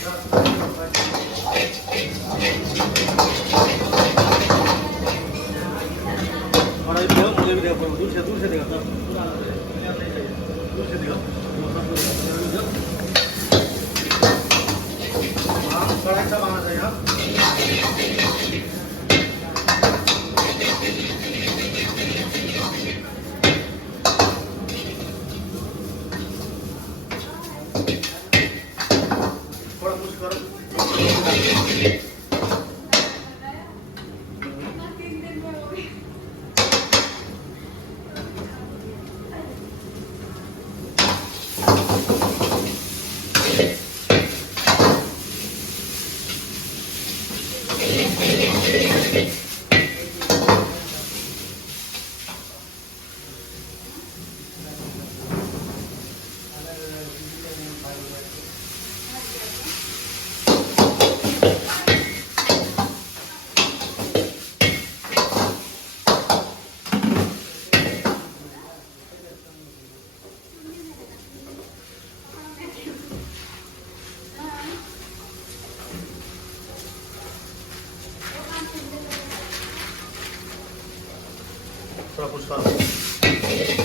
और अभी देखो मुझे भी देखो दूर से देखो दूर से देखो हाँ कढ़ाई सब आना चाहिए हाँ थोड़ा कुछ करो थोड़ा कुछ करो